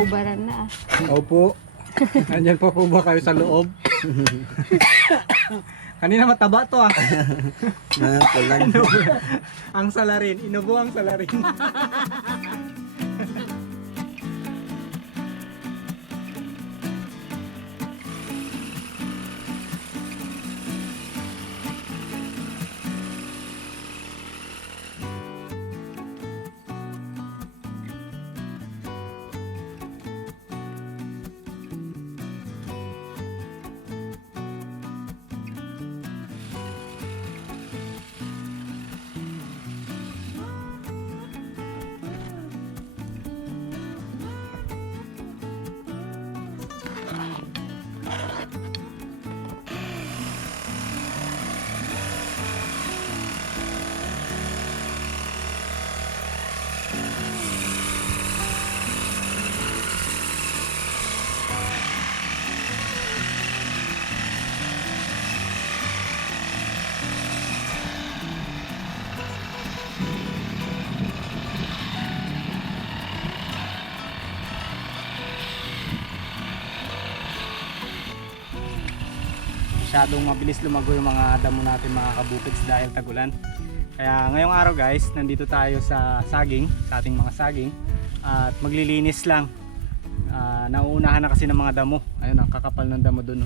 nahubaran na. Opo. Nandyan pa po ba kayo sa loob? Kanina mataba to ah. Ang salarin, inubo ang salarin. Masyadong mabilis lumago yung mga damo natin mga kabukids dahil tagulan. Kaya ngayong araw guys, nandito tayo sa saging, sa ating mga saging, at maglilinis lang. Nauunahan na kasi ng mga damo. Ayun, ang kakapal ng damo dun.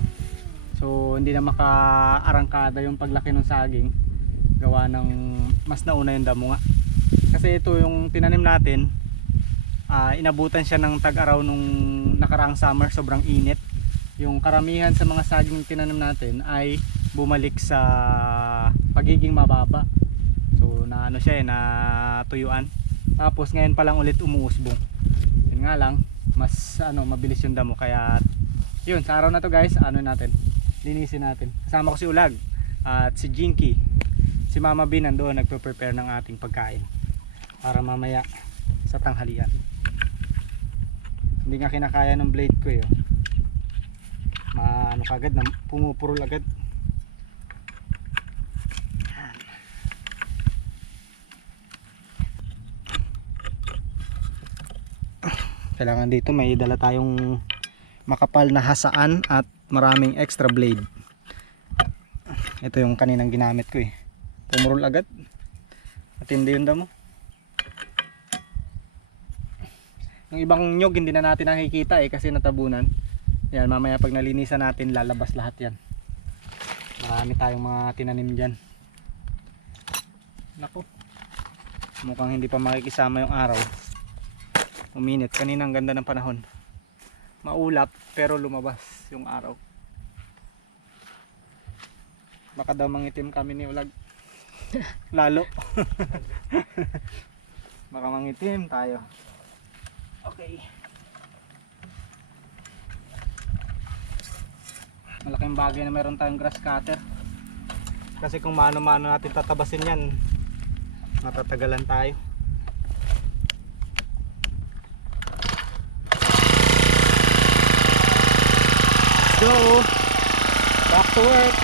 So hindi na makaarangkada yung paglaki ng saging gawa ng mas nauna yung damo nga. Kasi ito yung tinanim natin, inabutan siya ng tag-araw nung nakaraang summer, sobrang init. Yung karamihan sa mga saging tinanim natin ay bumalik sa pagiging mababa. So na ano siya na tuyuan. Tapos ngayon pa lang ulit umuusbong. Yun nga lang, mas mabilis yung damo, kaya yun, sa araw na to guys, natin, linisin natin. Kasama ko si Ulag at si Jinky. Si Mama B nandoon nagpe-prepare ng ating pagkain para mamaya sa tanghalian. Hindi nga kinakaya ng blade ko eh. Kagad na pumupurol agad. Kailangan dito may dala tayong makapal na hasaan at maraming extra blade. Ito yung kaninang ginamit ko eh. Pumurol agad at hindi yung damo. Yung ibang nyog hindi na natin nakikita eh kasi natabunan. Yan, mamaya pag nalinisan natin lalabas lahat yan. Marami tayong mga tinanim dyan. Naku, mukhang hindi pa makikisama yung araw. Uminit, kanina ang ganda ng panahon. Maulap pero lumabas yung araw. Baka daw mangitim kami ni Ulag. Lalo. Baka mangitim tayo. Okay. Malaking bagay na meron tayong grass cutter. Kasi kung mano-mano natin tatabasin yan, matatagalan tayo. Let's go! Back to work!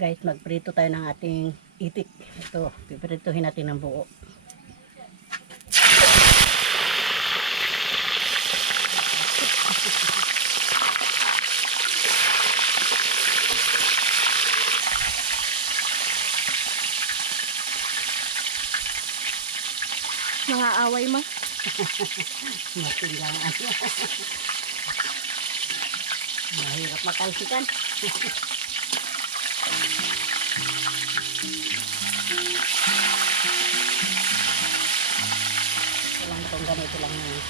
Guys, magprito tayo ng ating itik. Ito, piprituhin natin ng buo. Mga away ma. Masilangan. Mahirap matalsikan. Ito lang itong ganito lang yun.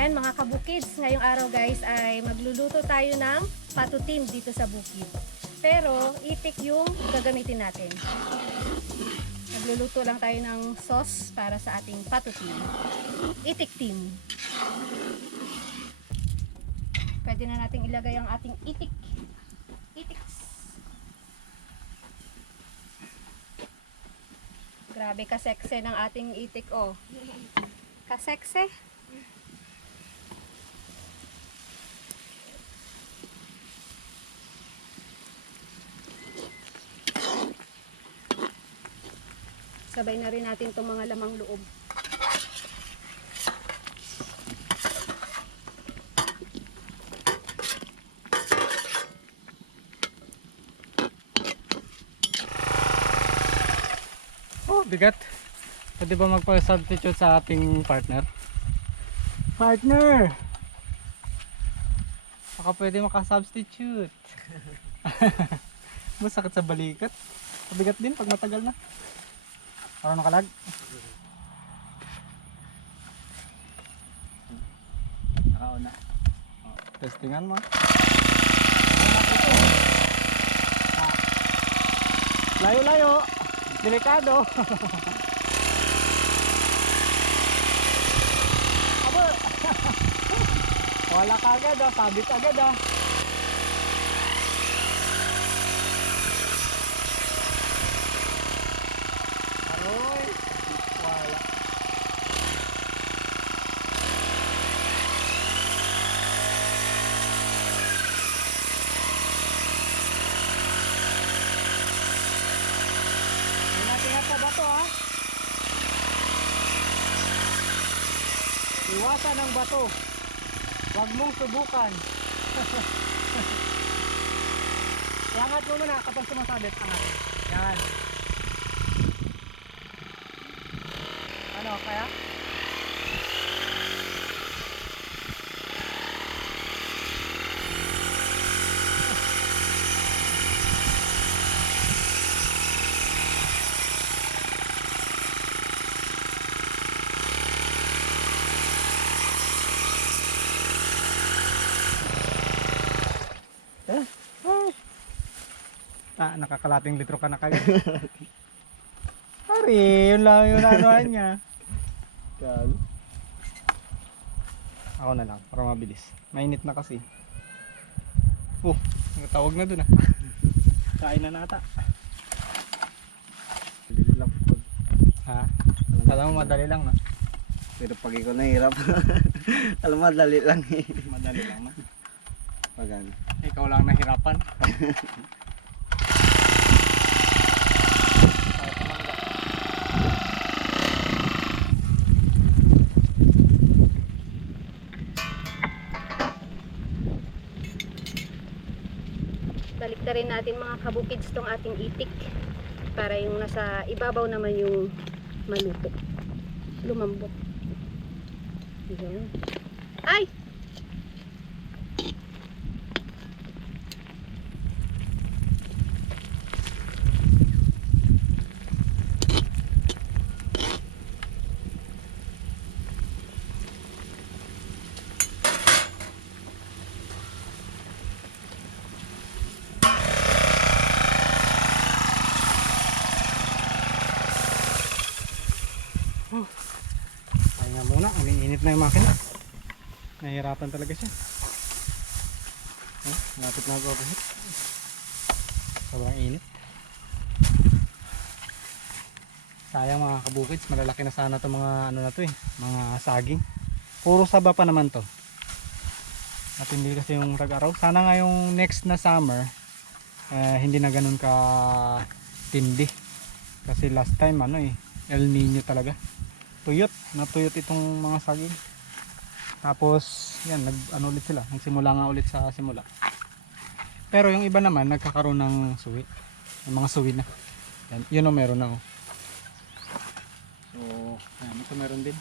Ayan mga kabukids, ngayong araw guys ay magluluto tayo ng patutim dito sa bukid. Pero itik yung gagamitin natin. Magluluto lang tayo ng sauce para sa ating patutim. Itik tim. Pwede na nating ilagay ang ating itik. Itiks. Grabe kasekse ng ating itik oh. Kasekse. Sabay na rin natin itong mga lamang loob. Oh, bigat. Pwede ba magpa-substitute sa ating partner? Partner! Baka pwede maka-substitute. Masakit sa balikat. Mabigat din pag matagal na. Parang nakalag. Nakauna. Oh, testingan mo. Layo-layo. Delikado. Aba. Wala ka agad ah. Sabit agad ah. Aroy. Wala. Ingat-ingat sa bato ha. Iwasan ang bato. Huwag mong subukan. Iangat mo muna kapag sumasabit. Angat. Yan. Ano kaya? Nakakalating litro ka na kagad. Pare, yun lang yung anuhan niya. Ako na lang, para mabilis. Mainit na kasi. Tawag na dun ah. Kain na nata. Madali lang po. Ha? Alam mo madali lang na. Pero pag ikaw nahirap, alam mo, madali lang eh. Madali lang na. Pag ano. Ikaw lang nahirapan. Baliktarin natin mga kabukids tong ating itik para yung nasa ibabaw naman yung maluto, lumambot. Yan. Ay! Kaya muna, umiinit na yung makina. Nahihirapan talaga siya. Lapit na ako overheat. Sobrang init. Sayang mga kabukids, malalaki na sana itong mga ano na to eh, mga saging. Puro saba pa naman to. At hindi kasi yung tag-araw. Sana nga yung next na summer, hindi na ganun ka tindi. Kasi last time ano eh, El Nino talaga. Natuyot itong mga saging. Tapos yan, ano ulit sila, nagsimula nga ulit sa simula. Pero yung iba naman nagkakaroon ng suwi. Yung mga suwi na. Yan, yun o meron na oh. So, yan, ito meron din.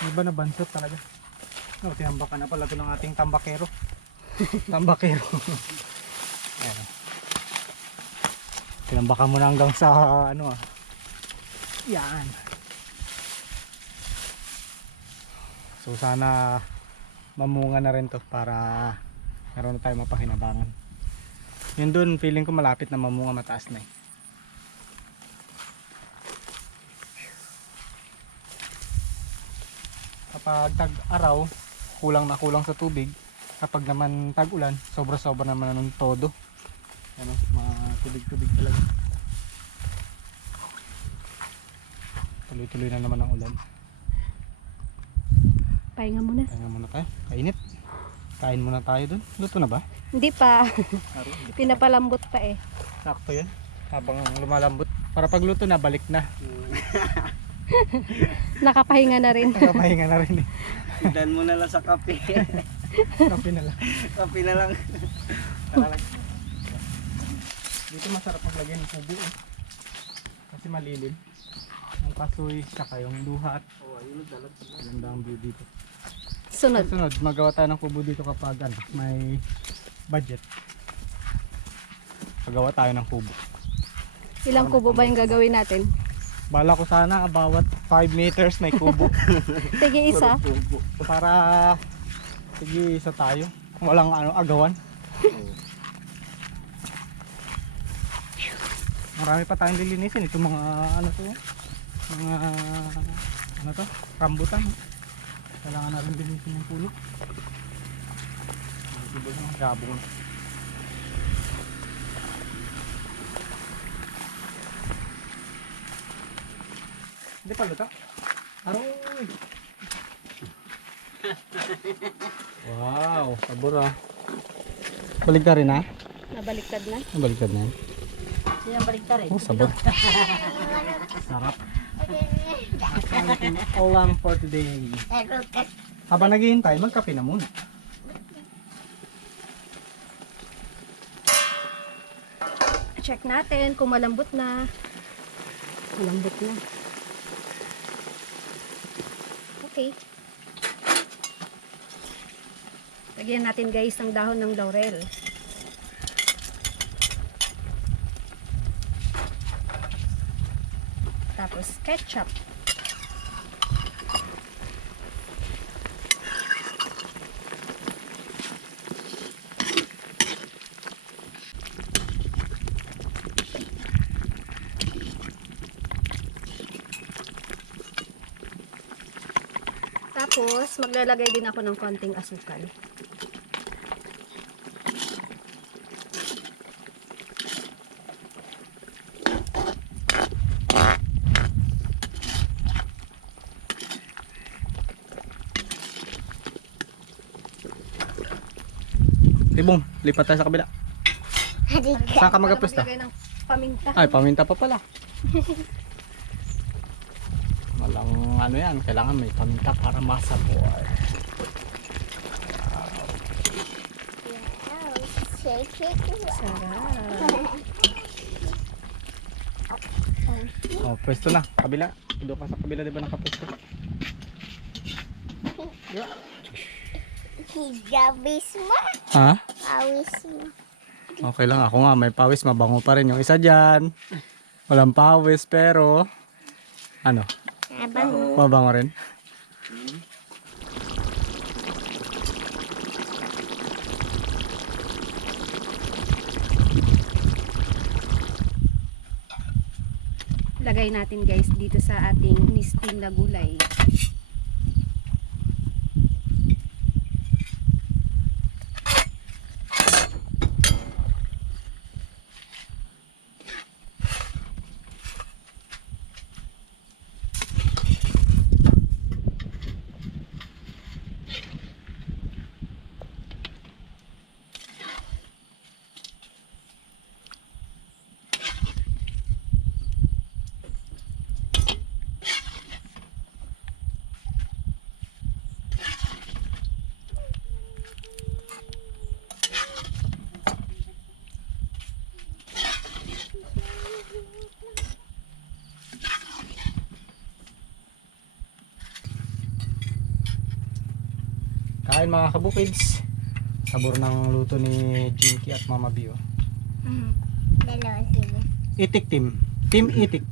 Yung iba na bansot talaga. Oh, tinambakan na pala ito ng ating tambakero. Tambakero. Ayan. Tinambakan mo na hanggang sa ano ah. Yan. So sana mamunga na rin to para meron na tayo mapakinabangan. Yun dun, feeling ko malapit na mamunga, mataas na eh. Kapag tag-araw, kulang na kulang sa tubig. Kapag naman tag-ulan, sobra-sobra naman ng todo. Ano, mga tubig-tubig talaga. Tuloy-tuloy na naman ang ulan. Pahinga muna. Pahinga muna tayo. Kainit. Kain muna tayo dun. Luto na ba? Hindi pa. Aro, hindi pa. Pinapalambot pa eh. Sakto yun. Habang lumalambot. Para pagluto na, balik na. Nakapahinga na rin. Nakapahinga na rin eh. Tignan mo na lang sa kape. Kape na lang. Kape na lang. Dito masarap maglagay ng kubo eh. Kasi malilim. Yung kasoy, saka yung duhat. Ganda ang view dito. Sunod. Sunod, magawa tayo ng kubo dito kapag ano, may budget. Pagawa tayo ng kubo. Ilang kubo ba yung gagawin natin? Bala ko sana bawat 5 meters may kubo. Tige isa. Para sige isa tayo. Walang ano, agawan. Marami pa tayong lilinisin. Ito mga ano to. Mga ano to? Rambutan. Kailangan na rin linisin yung puno. Diba yung gabong. Hindi pa luto? Aroy! Wow, sabor ah. Baligtad rin ah. Nabaliktad na. Baligtad na yan. Yan balik ka rin. Oh, sabor. Sarap. Ulam for today. Habang naghihintay, magkape na muna. Check natin kung malambot na. Malambot na. Okay. Lagyan natin guys ng dahon ng laurel. Tapos ketchup. Tapos maglalagay din ako ng konting asukal. Tibong, lipat tayo sa kabila. Saan ka magapwesto? Maglagay ng paminta. Ay, paminta pa pala. Walang ano yan, kailangan may paminta para masabor. Sarap. Oh, pwesto na, kabila. Doon ka sa kabila, di ba nakapwesto? Higabis mo. Ha? Awis mo. Okay lang, ako nga may pawis, mabango pa rin yung isa dyan. Walang pawis pero ano, Abang. mabango rin. Lagay natin guys dito sa ating misting na gulay. Kain mga kabukids. Sabor ng luto ni Jinky at Mama Bio. Dalawa sila. Itik team. Team Itik.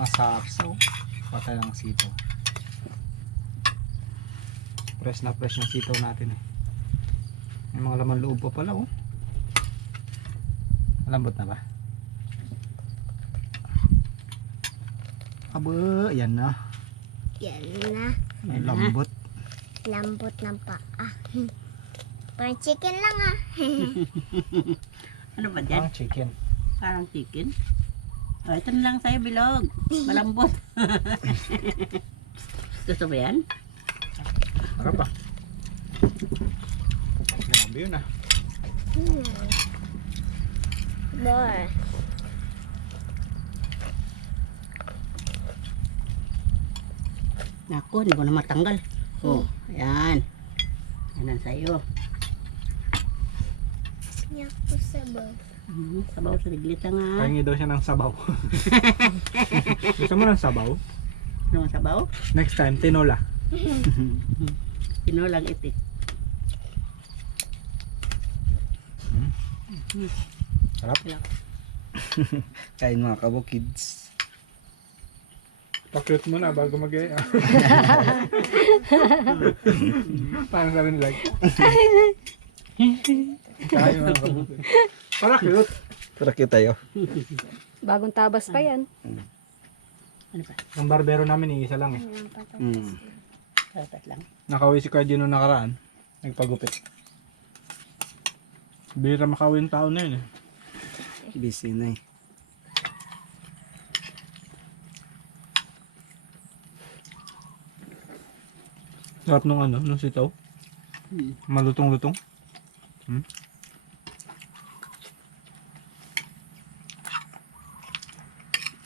Masarap. So, patay ng sitaw. Fresh na fresh ng sitaw natin eh. May mga laman loob pa pala oh. Malambot na ba? Aba, yan na. Yan na. May lambot. Lambot ng paa. Parang chicken lang ah. Ano ba dyan? Ang chicken. Parang chicken. Oh, ito na lang sa'yo, bilog. Malambot. Gusto mo yan? Sarap ba? Grabe yun ah. More. Naku, hindi ko na matanggal. Oh, ayan. Yan ang sa'yo. Yak po sa bawah. Sabaw sa liglita nga. Pahingi daw siya ng sabaw. Gusto mo ng sabaw? Ano ang sabaw? Next time, tinola. Pinulang itik. Sarap. Kain mga kabukids. Paklut mo na bago mag-e. Parang sabi nila. Kain mga kabukid. Para cute. Tara kita tayo. Bagong tabas pa yan. Ano pa? Ang barbero namin, isa lang eh. Tatas lang. Nakauwi si Kuya Gino nakaraan. Nagpagupit. Bira makauwi yung tao na yun eh. Busy na eh. Sarap nung ano, nung sitaw. Malutong-lutong.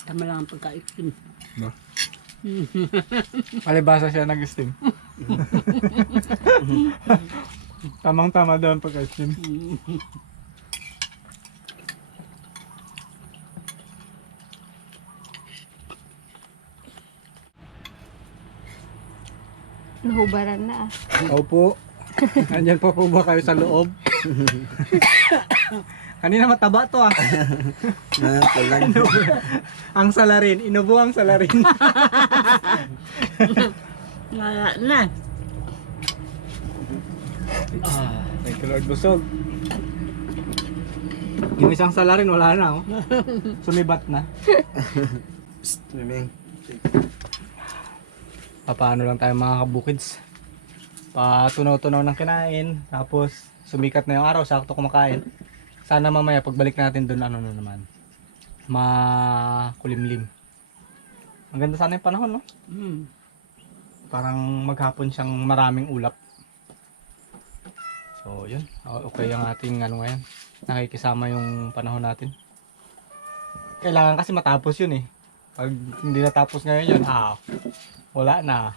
Tama lang ang pagka-itim. Ba? Alibasa siya nag-steam. Tamang-tama daw ang pagka-steam. Nahubaran na ah. Opo. Nandyan pa po ba kayo sa loob? Kanina mataba to ah. Talag. Ang salarin, inubo ang salarin. Wala na. Thank you Lord, busog. Yung isang salarin wala na oh. Sumibat na. Miming. Paano lang tayo mga kabukids. Patunaw-tunaw ng kinain. Tapos sumikat na yung araw, sakto kumakain. Sana mamaya pagbalik natin doon ano na naman. Makulimlim. Ang ganda sana yung panahon no? Parang maghapon siyang maraming ulap. So yun, okay ang ating ano ngayon. Nakikisama yung panahon natin. Kailangan kasi matapos yun eh. Pag hindi natapos ngayon yun, wala na.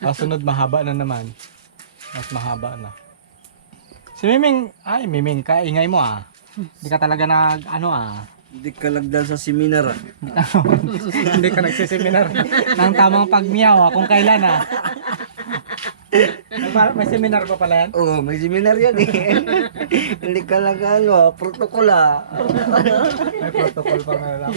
Kasunod mahaba na naman. Mas mahaba na. Si Miming, Miming, kaingay mo ah. Hindi ka talaga Hindi ka lagdan sa seminar ah. hindi ka nagsiseminar ng tamang pagmiyaw kung kailan ah. May seminar pa pala yan? Oo, may seminar yan eh. Hindi ka lang protocol ah. May protocol pa nga lang.